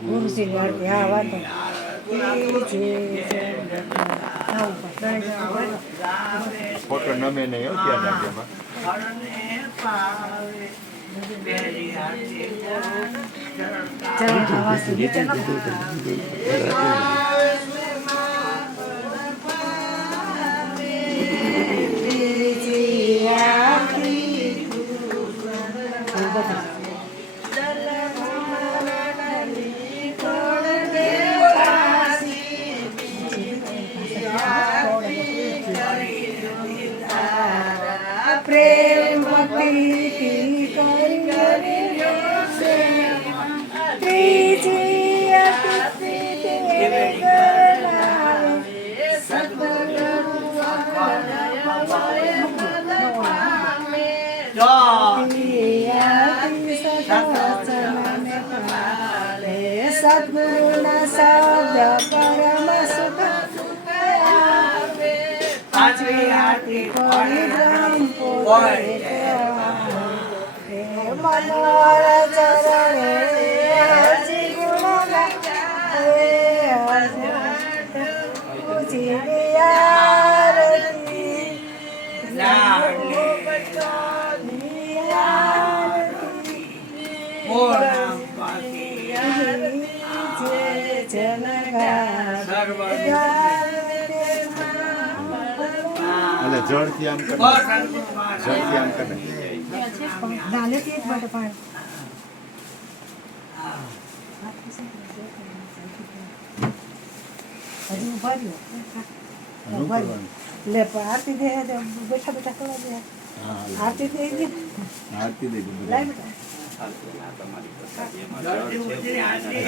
ગુરુજી આરતી હા વાતો ફોટો નમે નહીં એવું ધ્યાન રાખજો એમાં. ચાલો જવાસી નીચે ન પ્રેમ ભક્તિ કરી ત્રીજી અતિ સદગુરુના શબ્દ પરમ સુખ પાંચમી આરતી પડી બ્રહ્મ મનોર ચરણે હજી ગુણ અને જળથી આમ કરે, જળથી આમ કરે. ડાલેથી એક માટે પાણી હજી ઉભા રહ્યો શું કરવાનું? લે આરતી દે બેઠા બેઠા કરવા દે હા, આરતી દે દે આરતી દઈ દો બધા. લાય બેટા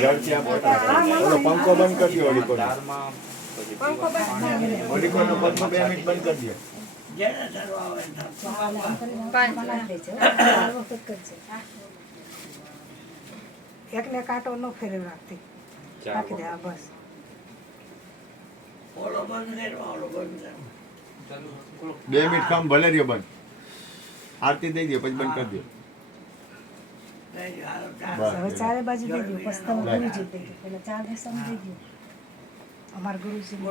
જળથી આમ કરે. ઓલો પંખો બંધ કરી દો. પંખો બંધ ઓલીકોનો પંખો 2 મિનિટ બંધ કરી દો. એકને કાંટો ન ફેરવી રાખતી રાખી દે બસ બે મિનિટ કામ ભલે રહ્યો બંધ. આરતી દઈ દો પછી બંધ કરી દો. હવે ચારે બાજુ દઈ દો પછી તમે ગુરુજી દઈ દો પેલા ચાર દેશમ દઈ દો અમારા ગુરુજી હવે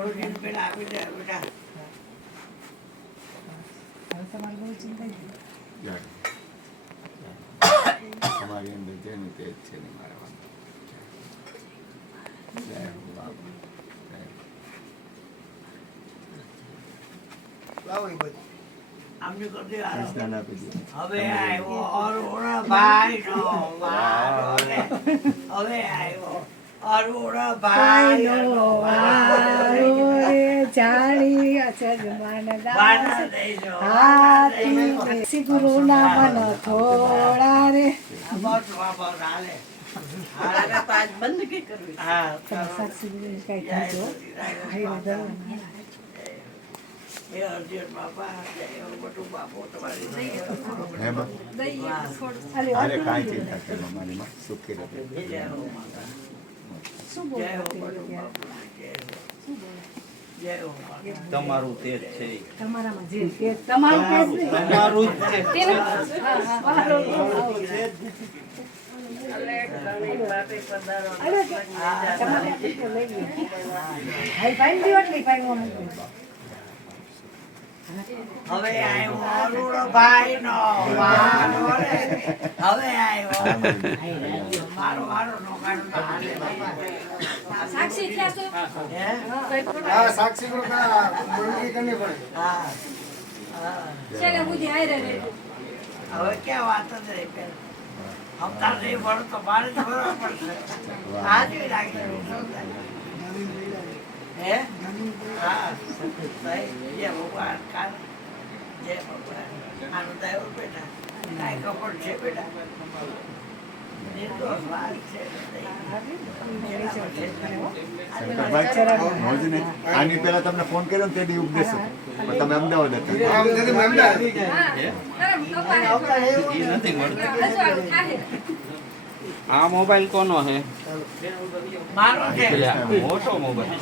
તમારા ગુરુજી દઈ દો જાય. તમારી અંદર જેનું તેજ છે ને મારા વાંધો. જય હો બાબા. કૃષ્ણ આપી દો. હવે આવ્યો અરુણ ભાઈ નો વારો રે. હવે આવ્યો અરુણ ભાઈ નો વારો. જાણી અચરમાન વાના દેજો, હાથી શ્રી ગુરુના મન થોડા રે બસ વાપસ હાલે. હા, તમે સાક્ષી ગુરુ કઈ કહેજો હાઈ દરવાન એ અર્જુન બાપા એવું બધું બાપુ તમારી હે બા? અરે કાંઈ ચિંતા કરો મારી માં. સુખી રહો. જય હો માતા. શું જય હો બોલો બધું બાપુ. જય હો માતા. તમારું તેજ છે ઈ. તમારામાં જે કે તમારું કેસ નહીં તમારું જ છે. અરે તમારે લઈ લે ભાઈ ભાઈ દિવસ નહીં ભાઈ હું હવે આવ્યો અરુણ ભાઈ નો વારો રે. હવે આવ્યો મારો વારો નો કાઢો હાલે. સાક્ષી થયા છો હે? હા સાક્ષી ગુરુ કા મુરલી કરनी પડે હા. હા. ચલે મુજે આઈ રે હવે ક્યાં વાત જ રહી પેલા અવતાર નહીં ભણો તો મારે જ ભરવા પડશે. આજે લાગી હે હા સહી. જય ભગવાન કાલ જય ભગવાન આનંદ આવ્યો બેટા. કાંઈ કપડ છે બેટા નિર્દોષ વાત છે. શંકરભાઈ, મોજને આની પહેલા તમને ફોન કર્યો ને તે દી ઉપદેશ હતો. પણ તમે અમદાવાદ હતા. આમ જદી મહેમાન ઈ નથી મળતું. આ મોબાઈલ કોનો છે? મારો છે એટલે આ મોટો મોબાઈલ.